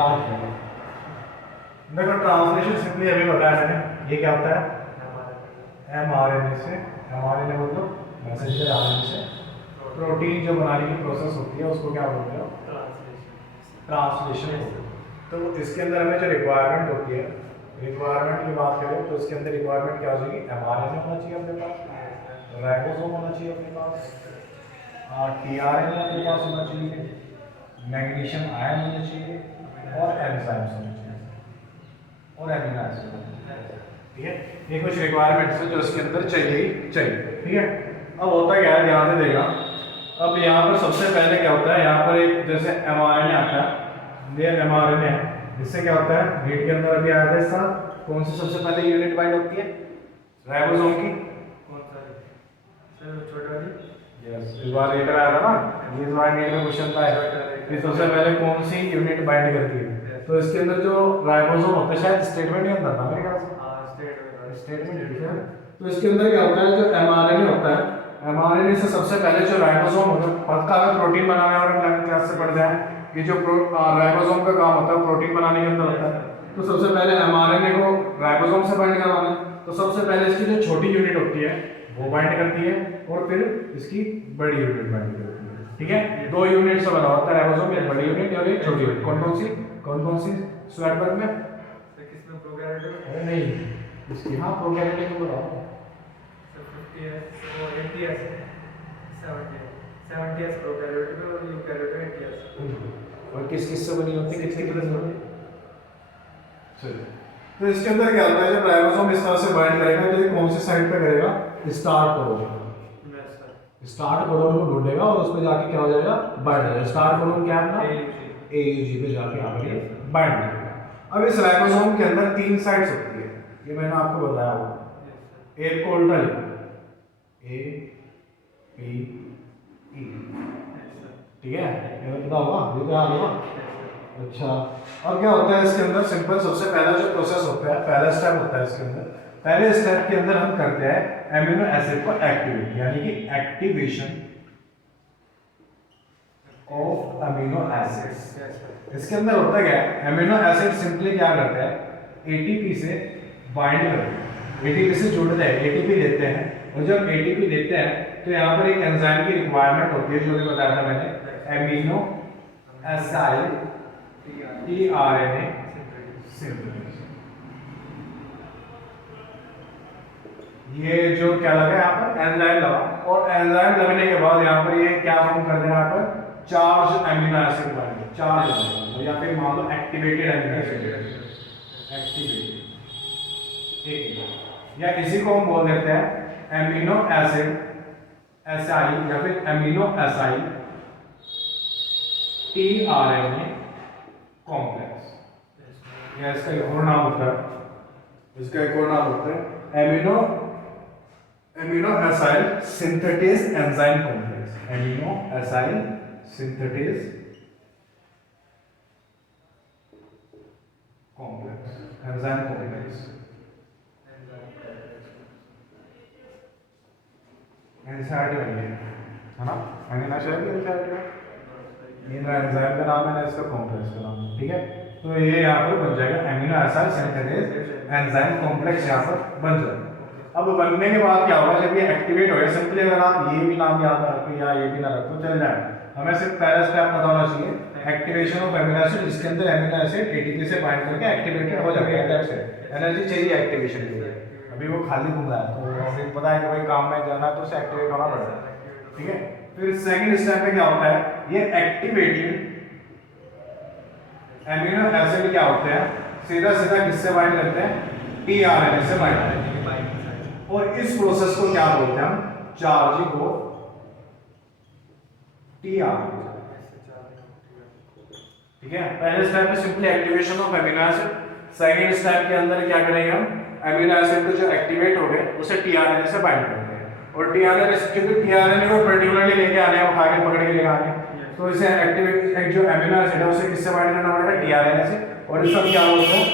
Start करो। देखो translation simply अभी बताया मैंने, ये क्या होता है mRNA से, mRNA मतलब मैसेंजर आरएनए से प्रोटीन जो बनाने की प्रोसेस होती है उसको क्या बोलते हो? ट्रांसलेशन। तो इसके अंदर हमें जो रिक्वायरमेंट होती है, रिक्वायरमेंट की बात करें तो इसके अंदर रिक्वायरमेंट क्या हो जाएगी? mRNA होना चाहिए अपने पास, राइबोसोम होना चाहिए अपने पास, टीआरएनए अपने पास होना चाहिए, मैग्नीशियम आयन होना चाहिए और एंजाइम्स होने चाहिए और एमिनो एसिड होना चाहिए। ठीक है, ये कुछ रिक्वायरमेंट्स है जो इसके अंदर चाहिए ही चाहिए। ठीक है, अब होता क्या है ध्यान से देखना। अब यहाँ पर सबसे पहले क्या होता है, यहाँ पर एक जैसे mRNA आता है, ये mRNA है, इससे क्या होता है रीड के अंदर अभी आया था इसका, कौन सी सबसे पहले यूनिट बाइंड होती है? राइबोसोम की। कौन सा छोटे वाली? यस, इस बार लेकर आया था ना, इस बार नीट में क्वेश्चन था कि सबसे पहले कौन सी यूनिट बाइंड करती है। तो इसके अंदर जो राइबोसोम होता है, शायद स्टेटमेंट के अंदर था मेरे ख्याल से। हां, स्टेटमेंट। तो इसके अंदर क्या होता है, जो mRNA होता है, mRNA से सबसे पहले जो राइबोसोम होता है, पक्का का प्रोटीन बनाने और 11th क्लास से पढ़ते हैं कि जो राइबोसोम का काम होता है प्रोटीन बनाने के अंदर होता है। तो सबसे पहले mRNA को राइबोसोम से बाइंड करवाना है, तो सबसे पहले इसकी जो छोटी यूनिट होती है वो बाइंड करती है और फिर इसकी बड़ी यूनिट बाइंड करती है। ठीक है, दो यूनिट से बना होता है राइबोसोम, एक बड़ी यूनिट और एक छोटी यूनिट। कौन सी स्वेटवर्क में? किसमें प्रोकैरियोट में? अरे नहीं, इसकी हाँ प्रोकैरियोट को बताओ। 50s और 80s 70s प्रोकैरियोट में और यूकैरियोट में 80s। और किस से बनी होती है, किससे बनी होती है? चलिए, तो इसके अंदर क्या होता है, जब राइबोसोम इस तरह से बाइंड करेगा तो ये कौन सी साइड पे करेगा? Start codon. स्टार्ट कोडन को ढूंढेगा और उस पे जाके क्या हो जाएगा? बाइंड हो जाएगा। स्टार्ट कोडन क्या है अपना? AUG पे जाके यहाँ पर ये बाइंड हो जाएगा। अब इस राइबोसोम के अंदर 3 साइड्स होती है, ये मैंने आपको बताया होगा। एक को उल्टा लिखो, A P E। ठीक है, ये पता होगा, ये क्या होगा? अच्छा, अब क्या होता है इसके अंदर? सिंपल, सबसे पहला जो प्रोसेस होता है, पहला स्टेप होता है इसके अंदर। पहले स्टेप के अंदर हम करते हैं एमिनो एसिड को एक्टिवेट, यानी कि एक्टिवेशन ऑफ अमीनो एसिड्स। इसके अंदर होता क्या है, अमीनो एसिड सिंपली क्या करते हैं, एटीपी से बाइंड करते हैं, एटीपी से जुड़ते हैं, एटीपी लेते हैं, और जब एटीपी लेते हैं तो यहाँ पर एक एंजाइम की रिक्वायरमेंट होती है जो भी बताया था मैंने, एमिनो एसाइल टीआरएनए सिंथेसिस। ये जो क्या लगा यहाँ पर, एंजाइम लगा, और एंजाइम लगने के बाद यहाँ पर ये क्या फॉर्म कर देगा, यहाँ पर चार्ज एमिनो एसिड बनेगा, चार्ज या फिर मान लो एक्टिवेटेड एमिनो एसिड, एक्टिवेटेड, या इसी को हम बोल देते हैं एमिनो एसिड एसाइल या फिर एमिनो एसाइल टीआरएनए कॉम्प्लेक्स। या इसका एक और नाम होता है, इसका एक और नाम होता है amino acyl synthetase enzyme complex, amino acyl synthetase complex, enzyme complex. Enzyme है ना, एमिनो एसाइल के एंजाइम, ये ना एंजाइम का नाम है ना इसका कॉम्प्लेक्स का नाम। ठीक है, तो ये यहाँ पर बन जाएगा amino acyl synthetase enzyme complex, यहाँ पर बन जाएगा। अब बनने के बाद क्या होगा, जब ये एक्टिवेट हो गया, सिंपली अगर आप ये भी नाम याद रखो या ये भी ना रखो चल जाए, हमें सिर्फ पहला स्टेप पता होना चाहिए, एक्टिवेशन ऑफ एमिनो एसिड, जिसके अंदर एमिनो एसिड एटीपी से बाइंड करके एक्टिवेटेड हो जाएगा। दैट्स इट, एनर्जी चाहिए एक्टिवेशन के लिए, अभी वो खाली घूम रहा है तो अभी पता है कि भाई काम में जाना है तो उसे एक्टिवेट होना पड़ेगा। ठीक है, फिर सेकंड स्टेप में क्या होता है, ये एक्टिवेटेड एमिनो एसिड क्या होते हैं, सीधा सीधा किससे बाइंड करते हैं, टीआरएनए से बाइंड करते हैं, और इस प्रोसेस को क्या बोलते हैं हम, चार्जिंग ऑफ टीआरएनए। ठीक है, पहले स्टेप में simply activation of amino acid, second step के अंदर क्या करेंगे हम, एमिनो एसिड को जो एक्टिवेट हो गए उसे टीआरएनए से बाइंड करते हैं, और टीआरएनए क्योंकि टीआरएनए को पर्टिकुलरली लेके आने हैं, उठा के पकड़ के लेके आने हैं, तो इसे एक्टिवेट एक जो एमिनो एसिड है उसे किससे बाइंड करना पड़ेगा, टीआरएनए से, और इस सब क्या बोलते हैं,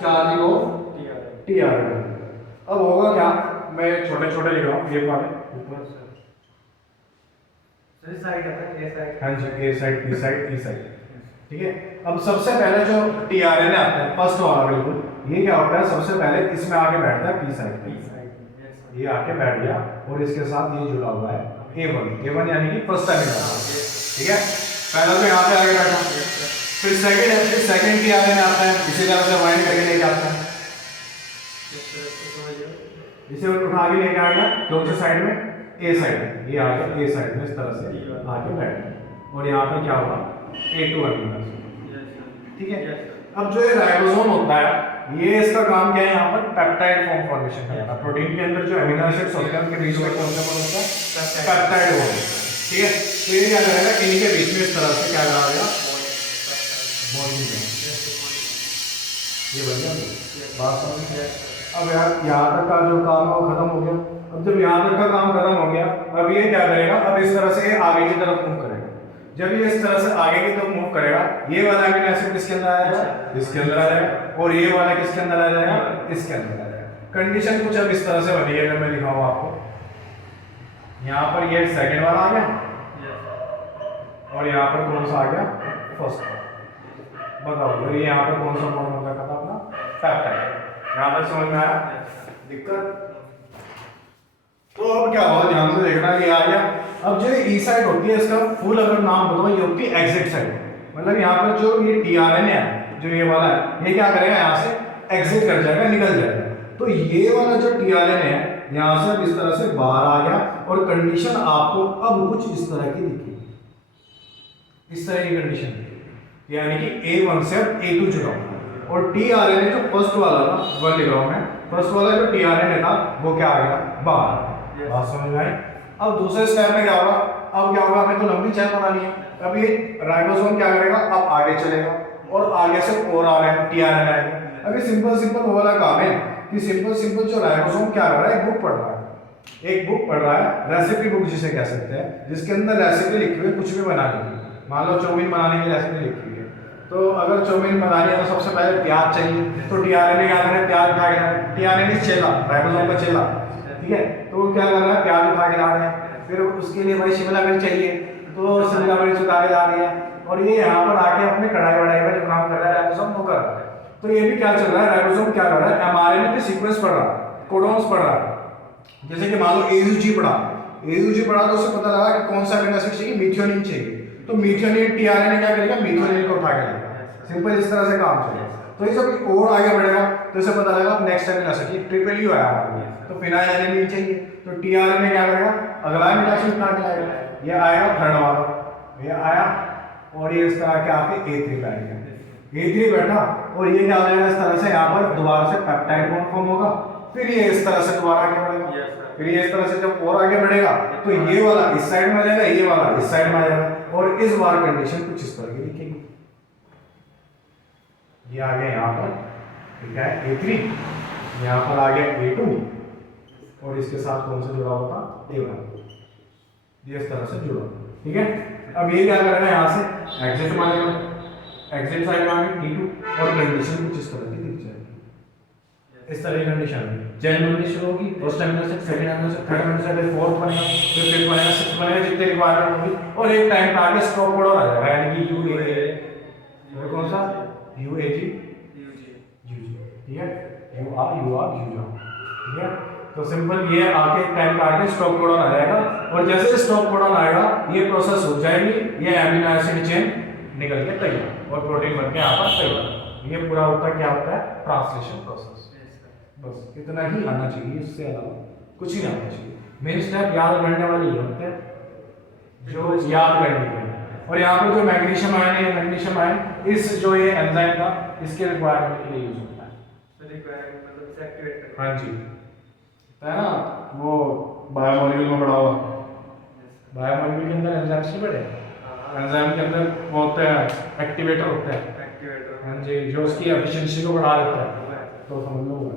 चार्जिंग ऑफ टीआरएनए। अब होगा क्या, मैं छोटे छोटे लिख रहा हूँ, ये वाले ऊपर साइड है, ए साइड, हाँ जी, ए साइड बी साइड ई साइड। ठीक है। अब सबसे पहले जो टीआरएनए आता है फर्स्ट वाला, बिल्कुल ये क्या होता है, सबसे पहले इसमें आके बैठता है पी साइड पे, ये आके बैठ गया और इसके साथ ये जुड़ा हुआ है A1 यानी कि फर्स्ट अमीनो एसिड। ठीक है, पहला तो यहाँ पे आके बैठा, फिर सेकंड टीआरएनए आता है, इसी तरह से बाइंड करके लेके आता है, इसे उठा के लेके आएगा कौन से साइड में, ए साइड में, ये आगे ए साइड में इस तरह से आके बैठ गया और यहाँ पे क्या होगा A2 अमीनो एसिड। ठीक है, अब जो ये राइबोसोम होता है ये इसका काम क्या है, यहाँ पर पेप्टाइड फॉर्मेशन करना है। प्रोटीन के अंदर जो अमीनो एसिड्स होते हैं उनके बीच में कौन सा होता है, पेप्टाइड बॉन्ड। ठीक है, तो ये क्या करेगा, इनके बीच में इस तरह से क्या करेगा, बॉन्डिंग। ये बन गया बात समझ में। अब यार यहाँ तक का जो काम है वो खत्म हो गया। अब जब यहाँ तक का काम खत्म हो गया, अब ये क्या करेगा, अब इस तरह से आगे की तरफ मूव करेगा। जब ये इस तरह से आगे की तरफ मूव करेगा, ये वाला अमीनो एसिड किसके अंदर आ जाएगा, इसके अंदर आ जाएगा, और ये वाला किसके अंदर आ जाएगा, इसके अंदर आ जाएगा। कंडीशन कुछ अब इस तरह से बनी है, अगर मैं दिखाऊं आपको, यहाँ पर ये सेकंड वाला आ गया और यहाँ पर कौन सा आ गया, फर्स्ट। बताओ ये यहाँ पर कौन सा बॉन्ड रखा था अपना, पेप्टाइड। यहाँ तक समझ में आया दिक्कत? तो अब क्या हुआ, ध्यान से देखना, ये आ गया। अब जो ई साइड होती है, इसका फुल अगर नाम बताओ, ये होती है एग्जिट साइड। मतलब यहाँ पर जो ये टीआरएनए है, जो ये वाला है, ये क्या करेगा, यहाँ से एग्जिट कर जाएगा, निकल जाएगा। तो ये वाला जो टीआरएनए है यहाँ से इस तरह से बाहर आ गया और कंडीशन आपको अब कुछ इस तरह की दिखेगी, इस तरह की कंडीशन, यानी कि A1 से अब A2 जुड़ा हुआ और टीआरएनए जो फर्स्ट वाला था, वन लिखा हूं मैं, फर्स्ट वाला जो टीआरएनए था वो क्या आ गया, बाहर। बात समझ में आई? अब दूसरे स्टेप में क्या होगा, अब क्या होगा, हमें तो लंबी चेन बनानी है। अब ये राइबोसोम क्या करेगा, अब आगे चलेगा और आगे से और आ रहे हैं टीआरएनए आएगा। अभी सिंपल वो वाला काम है कि सिंपल जो राइबोसोम क्या कर रहा है, एक बुक पढ़ रहा है, एक बुक पढ़ रहा है, रेसिपी बुक जिसे कह सकते हैं, जिसके अंदर रेसिपी लिखी हुई है कुछ भी बनाने की। मान लो चाउमीन बनाने की रेसिपी लिखी हुई है, तो अगर चाउमीन बनानी है तो सबसे पहले प्याज चाहिए, तो टीआरएनए क्या करे, प्याज उठा के लाए, टीआरएनए चेला, राइबोसोम का चेला। ठीक है, तो वो क्या कर रहा है, प्याज उठा के ला रहे हैं। फिर उसके लिए भाई शिमला मिर्च चाहिए, तो शिमला मिर्च उठा के ला रही है, और ये यहाँ पर आके अपने कढ़ाई वढ़ाई में जो काम कर रहा है राइबोसोम वो कर रहा है। तो ये भी क्या चल रहा है, राइबोसोम क्या कर रहा है, एमआरएनए पे सीक्वेंस पढ़ रहा है, कोडोन्स पढ़ रहा है। जैसे कि मान लो AUG पढ़ा, AUG पढ़ा तो उससे पता लगा कि कौन सा अमीनो एसिड चाहिए, मीथियोनिन चाहिए, तो मीथियोनिन टीआरएनए क्या करेगा, मीथियोनिन को उठा के लाएगा। सिंपल इस तरह से काम चलेगा। तो ये सब और आगे बढ़ेगा तो इसे पता लगा next amino acid triple U आया हमारे लिए, तो फिनाइलएलानाइन चाहिए, तो टीआरएनए क्या करेगा, अगला अमीनो एसिड उठा के लाएगा, ये आएगा थर्ड वाला, ये आया और ये इस तरह के आके A3 पे आएगा, A3 बैठा और ये क्या हो जाएगा, इस तरह से यहाँ पर दोबारा से पेप्टाइड बॉन्ड फॉर्म होगा, फिर ये इस तरह से दोबारा आगे बढ़ेगा, फिर ये इस तरह से जब और आगे बढ़ेगा तो ये वाला इस साइड में आ जाएगा, ये वाला इस साइड में आ जाएगा, और इस बार कंडीशन कुछ इस तरह की दिखेगी। ये आ गया यहाँ पर, ठीक है, A3, यहाँ पर आ गया A2 और इसके साथ कौन सा जुड़ा हुआ था, A1, ये इस तरह से जुड़ा। ठीक है, अब ये क्या करेगा, यहाँ से एग्जिट मारेगा, एग्जिट साइड में आ गया T2 और कंडीशन कुछ इस तरह की दिख जाएगी। इस तरह की कंडीशन चेन बननी शुरू होगी, first amino acid, second amino acid, third amino acid, fourth बनेगा, फिर फिफ्थ बनेगा, सिक्स्थ बनेगा, जितने रिक्वायरमेंट होगी, और एक टाइम पे आगे स्टॉप कोडन आ जाएगा, यानी कि UAG, कौन सा UAG, ठीक है, UR, ठीक है। तो सिंपल ये आके टाइम पे आके स्टॉप कोडन आ जाएगा, और जैसे स्टॉप कोडन आएगा ये प्रोसेस हो जाएगी, ये अमीनो एसिड चेन निकल के तैयार और प्रोटीन बन के यहाँ पर तैयार। ये पूरा होता है क्या होता है, ट्रांसलेशन प्रोसेस। बस इतना ही आना चाहिए, इससे अलावा कुछ ही नहीं आना चाहिए। मेन स्टेप याद करने वाली ये होते हैं जो याद करने के लिए। और यहाँ पर जो मैग्नीशियम आयन है, मैग्नीशियम आयन इस जो ये एंजाइम था इसके रिक्वायरमेंट के लिए यूज होता है। मतलब से एक्टिवेट करना। हाँ जी, है ना, वो बायोमोलिक्यूल में पढ़ा हुआ, बायोमोलिक्यूल के अंदर एंजाइम्स नहीं पढ़े, एंजाइम के अंदर वो होते हैं एक्टिवेटर होते हैं, एक्टिवेटर, हाँ जी, जो उसकी एफिशिएंसी को बढ़ा देता है, तो समझ लो वो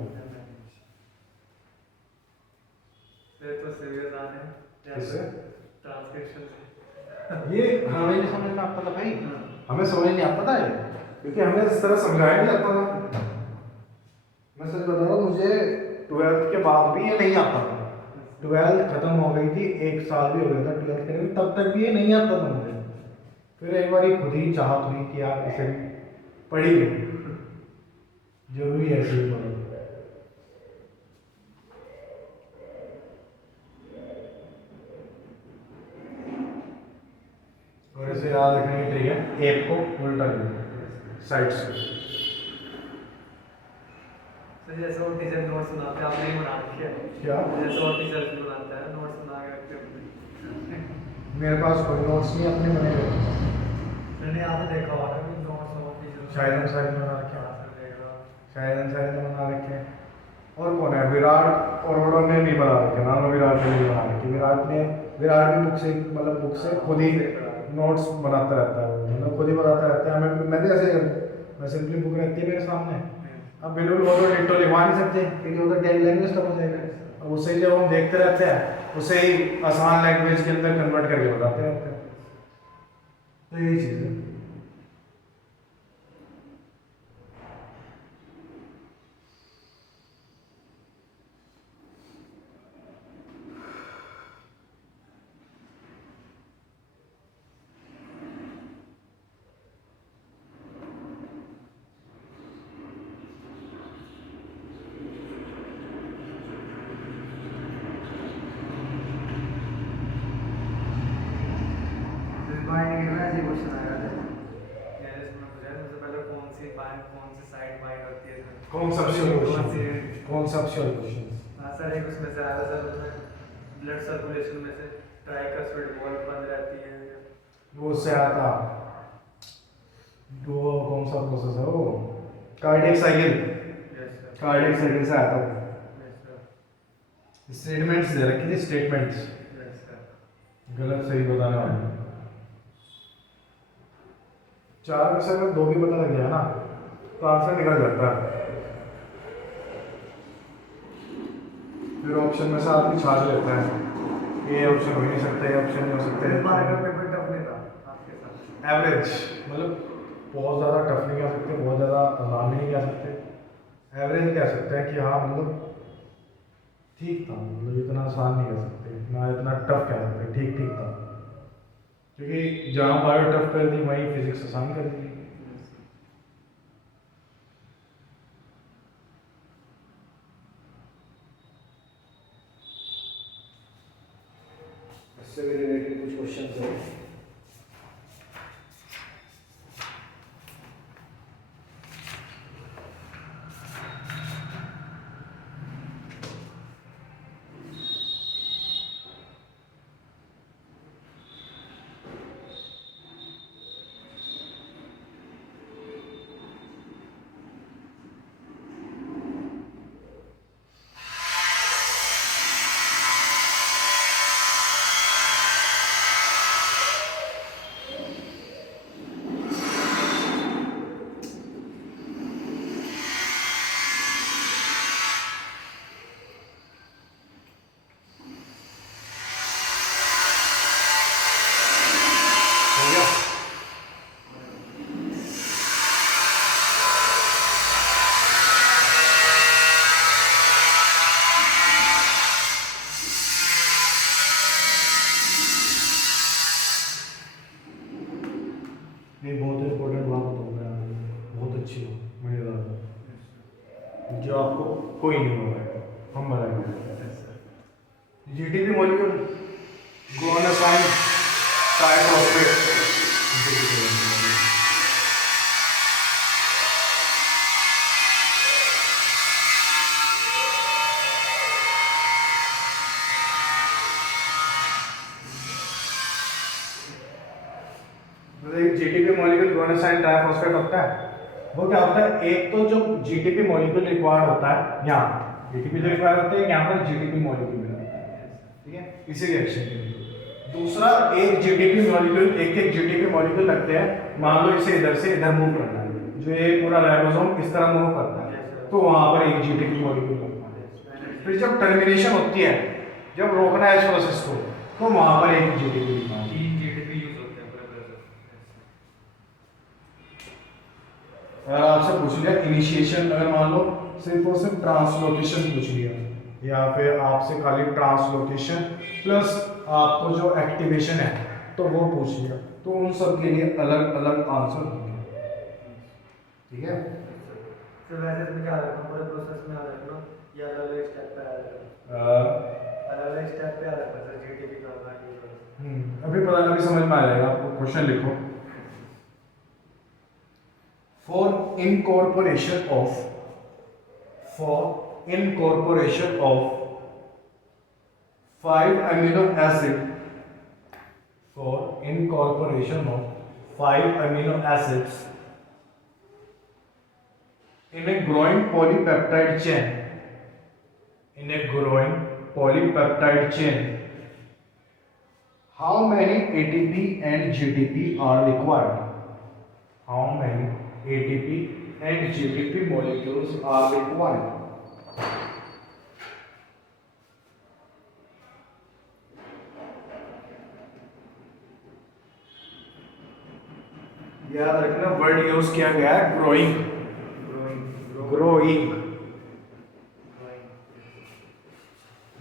तो सीरियस आने किससे, ट्रांसक्रिप्शन से। ये हमें नहीं समझ में आता था भाई, हमें समझ नहीं आता था ये, क्योंकि हमें इस तरह समझाया नहीं जाता था। मैं सच बता रहा हूँ, मुझे 12th के बाद भी ये नहीं आता था। 12th खत्म हो गई थी, 1 साल भी हो गया था 12th के लिए, तब तक भी ये नहीं आता था मुझे। फिर एक बार खुद ही चाहत हुई कि आप इसे पढ़िए, जरूरी है ऐसे ही पढ़ो। और इसे याद रखने की ट्रिक है, एप को उल्टा लिखो साइड से। तो जैसे वो टीचर नोट्स बनाते हैं, आपने ही बना रखी है क्या? जैसे वो टीचर बनाता है नोट्स बना के रखते हैं। मेरे पास कोई नोट्स नहीं अपने बने हुए। मैंने आपने देखा होगा कि नोट्स वो टीचर शायद हम साइड में बना रखे हैं, क्लास में देख रहा हूँ। शायद हम साइड में बना रखे हैं। और कौन है? विराट और उन्होंने नहीं बना रखे ना, विराट ने नहीं बना रखे। विराट भी बुक से, मतलब बुक से खुद ही नोट्स बनाता रहता है, मतलब खुद ही बनाता रहता है। मैं भी ऐसे मैं सिंपली बुक रहती है मेरे सामने, अब बिल्कुल वो तो डिट्टो लिखवा नहीं सकते क्योंकि वो तो डेली लैंग्वेज का हो जाएगा। अब उसे जब हम देखते रहते हैं उसे ही आसान लैंग्वेज के अंदर कन्वर्ट करके बताते रहते हैं। तो यही चीज़ है। बाइंड में ऐसे क्वेश्चन आएगा जैसे इसमें पूछा है सबसे पहले कौन सी बाइंड कौन सी साइड बाइंड होती है इसमें कॉन्सेप्चुअल क्वेश्चन। हाँ सर एक उसमें से आया सर उसमें ब्लड सर्कुलेशन में से ट्राइकास्पिड वॉल बंद रहती है वो उससे आता वो कौन सा प्रोसेस है वो? Cardiac cycle. Yes sir cardiac cycle से आता है। यस सर स्टेटमेंट्स दे रखी थी, स्टेटमेंट्स यस सर गलत सही बताने वाले। चार में से अगर दो भी पता लग गया ना तो आंसर निकल जाता है। फिर ऑप्शन में से आदमी छाट लेता है, ये ऑप्शन हो ही नहीं सकता, ये ऑप्शन नहीं हो मेरे बार का सकता। पेपर टफ नहीं था आपके साथ एवरेज, मतलब बहुत ज़्यादा टफ नहीं कह सकते, बहुत ज़्यादा आसान भी नहीं कह सकते, एवरेज कह सकते हैं कि हाँ मतलब ठीक था, मतलब इतना आसान नहीं कह सकते, ना इतना टफ कह सकते, ठीक ठीक था। क्योंकि जहाँ बायो टफ कर दी वहीं फिजिक्स आसान कर दी। इससे भी रिलेटेड कुछ क्वेश्चन है। हो गया? ये बहुत इंपॉर्टेंट बात बताऊंगा, बहुत अच्छी बात, मजेदार, जो आपको कोई नहीं बताएगा, हम बताएंगे। GTP molecule guanosine triphosphate. एक जीटीपी मॉलिक्यूल गुआनासाइन ट्राइफॉस्फेट होता है, वो क्या होता है? एक तो जो जीटीपी मॉलिक्यूल रिक्वायर्ड होता है, यहाँ जीटीपी जो रिक्वायर्ड होता है, यहाँ पर जीटीपी मॉलिक्यूल मिलता है, ठीक है, इसी रिएक्शन के लिए। दूसरा, एक जीटीपी मॉलिक्यूल, एक जीटीपी मॉलिक्यूल लगते हैं, मान लो इसे इधर से इधर मूव करना है, जो ये पूरा राइबोसोम इस तरह मूव करता है, तो वहां पर एक जीटीपी मॉलिक्यूल लगता है। फिर जब टर्मिनेशन होती है, जब रोकना है इस प्रोसेस को, तो वहां पर एक जीटीपी लगता है। 3 जीटीपी यूज होते हैं पूरे प्रोसेस। अगर आपसे पूछ लिया इनिशिएशन, अगर मान लो सिर्फ और सिर्फ ट्रांसलोकेशन पूछ लिया, या फिर आपसे खाली ट्रांसलोकेशन प्लस आपको जो एक्टिवेशन है तो वो पूछ लिया, तो उन सब के लिए अलग अलग आंसर होंगे, ठीक है। फिर वैसे इसमें क्या रखना, पूरे प्रोसेस में याद रखना या अलग अलग स्टेप पे याद रखना? अलग अलग स्टेप पे याद रखना सर, जीटीपी करना है। अभी पता अभी समझ में आ जाएगा आपको। क्वेश्चन लिखो, for incorporation of 5 amino acid, for incorporation of 5 amino acids in a growing polypeptide chain, how many ATP and GTP are required? How many ATP and GTP molecules are required? याद रखना word use किया गया है growing.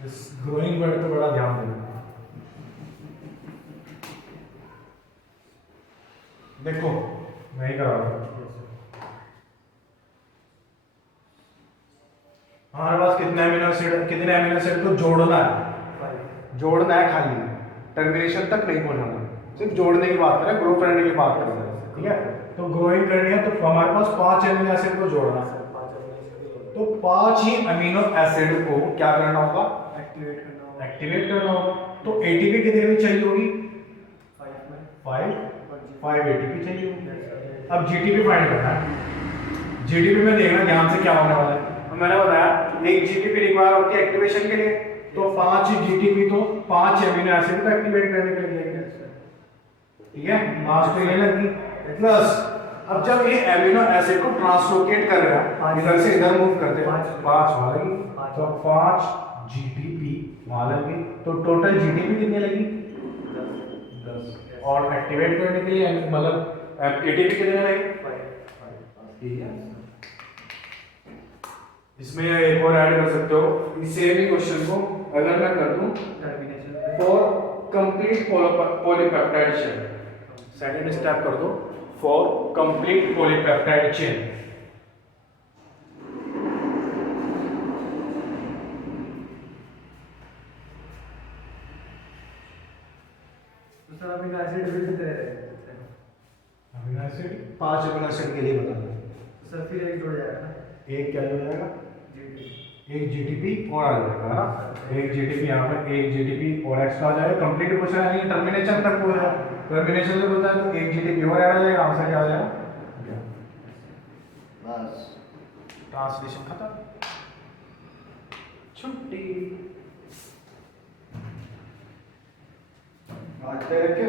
इस growing word पे बड़ा ध्यान देना। देखो मैं ही करा रहा हूं। हमारे पास कितने अमीनो एसिड को जोड़ना है खाली, टर्मिनेशन तक नहीं पहुंचाना, सिर्फ जोड़ने की बात करें, ग्रो करने की बात करें, ठीक है। तो ग्रोइंग करनी है तो हमारे पास 5 अमीनो एसिड को जोड़ना है, तो 5 ही अमीनो एसिड को क्या करना होगा, एक्टिवेट करना होगा। तो एटीपी कितनी भी चाहिए होगी, 5 एटीपी चाहिए होगी। अब जीटीपी फाइंड करना है। जीटीपी में देखना ध्यान से क्या होने वाला है। तो मैंने बताया एक जीटीपी रिक्वायर होती है एक्टिवेशन के लिए, तो 5 जीटीपी तो 5 अमीनो एसिड को एक्टिवेट करने के लिए लेंगे, ठीक है। लास्ट पे ये लगी प्लस, अब जब ये एमिनो एसिड को ट्रांसलोकेट कर रहा है, इधर से इधर मूव करते हैं, 5 वहां लगी, तो 5 जीटीपी वहां लगी, तो टोटल जीटीपी कितनी लगी, 10। और एक्टिवेट करने के लिए मतलब एटीपी कितने लगे, 5, ठीक है। इसमें एक और ऐड कर सकते हो इसे भी क्वेश्चन को, अगर मैं कर दूं for complete polypeptide chain, second step कर दो फॉर कंप्लीट पॉलीपेप्टाइड चेन। तो सर अमीनो एसिड भी कितने रहते हैं? अमीनो एसिड 5 अमीनो एसिड के लिए बता दो। तो सर फिर एक जुड़ जाएगा ना, एक क्या जुड़ जाएगा, जीटीपी, एक जीटीपी और आ जाएगा ना, एक जीटीपी यहाँ पर, एक जीटीपी और एक्स्ट्रा आ जाएगा। कंप्लीट क्वेश्चन है, टर्मिनेशन तक हो जाएगा, टर्मिनेशन से बोलता है तो एक जीटीपी और ऐड आ जाएगा, आंसर क्या आ जाएगा, बस ट्रांसलेशन खत्म, छुट्टी। आज तक रखे।